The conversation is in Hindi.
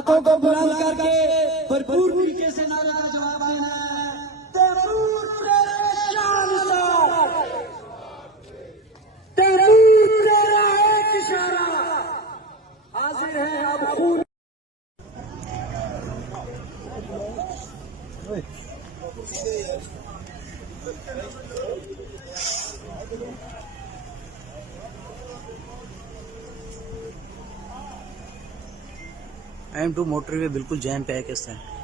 हाथों को बुलंद करके भरपूर तरीके से नारा का जवाब देना है। तैमूर तेरे शान सार, तैमूर तेरा एक इशारा, हाजिर है अब खून। M2 मोटरवे बिल्कुल जैम पे है। किस तरह